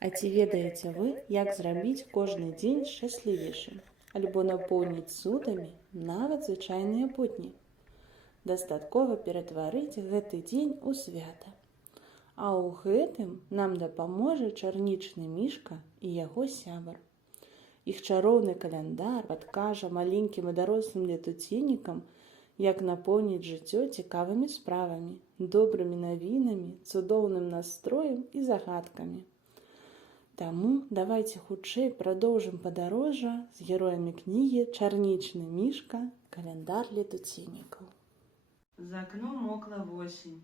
А ці ведаеце вы, як зрабіць кожны дзень шчаслівейшым, альбо напоўніць цудамі нават звычайныя будні? Дастаткова ператварыць гэты дзень у свята. А ў гэтым нам дапаможа чарнічны мішка і яго сябар. Іх чароўны каляндар падкажа маленькім і дарослым летуценнікам, як напоўніць жыццё цікавымі справамі, добрымі навінамі, цудоўным настроем і загадкамі. Таму давайце хутчэй прадоўжым падарожжа з героямі кнігі «Чарнічны мішка. Каляндар летуценнікаў». За акном мокла восень.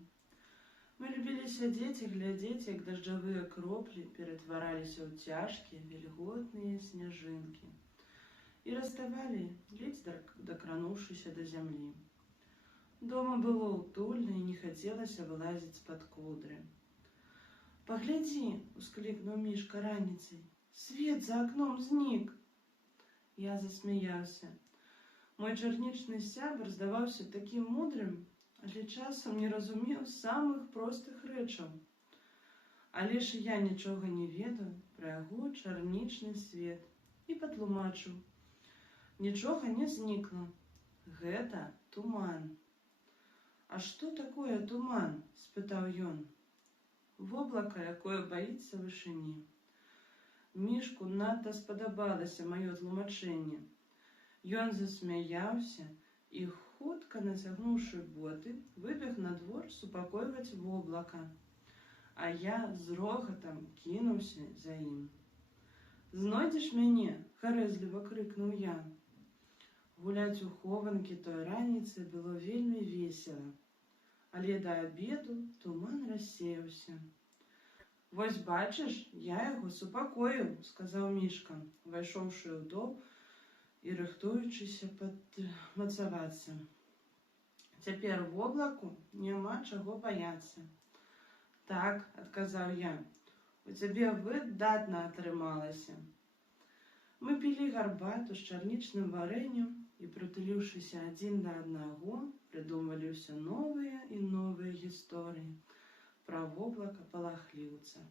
Мы любілі сядзець і глядзець, як дажджавыя кроплі ператвараліся ў цяжкія, вільготныя сняжынкі і раставалі, ледзь дакрануўшыся да зямлі. Дома было ўтульна і не хацелася вылазіць з-пад коўдры. «Паглядзі!» — усклікнуў мішка раніцай. «Свет за акном знік!» Я засмяяўся. Мой чарнічны сябар здаваўся такім мудрым, але часам не разумеў самых простых рэчаў. Але ж я нічога не ведаў пра яго чарнічны свет і патлумачыў. Нічога не знікла. Гэта туман. «А што такое туман?» — спытаў ён. «Воблака, якое баіцца вышыні». Мішку надта спадабалася маё тлумачэнне. Ён засмяяўся і, хутка нацягнуўшы боты, выбег на двор супакойваць воблака, а я з рогатам кінуўся за ім. «Знойдзеш мяне?» — гарэзліва крыкнуў я. Гуляць у хованкі той раніцай было вельмі весела, але да абеду туман рассеяўся. «Вось бачыш, я яго супакоіў», — сказаў мішка, увайшоўшы ў дом і рыхтуючыся падмацавацца. «Цяпер воблаку няма чаго баяцца». «Так», — адказаў я, — «у цябе выдатна атрымалася». Мы пілі гарбату з чарнічным варэннем і, прытуліўшыся адзін да аднаго, прыдумвалі ўсё новыя і новыя гісторыі пра воблака-палахліўца.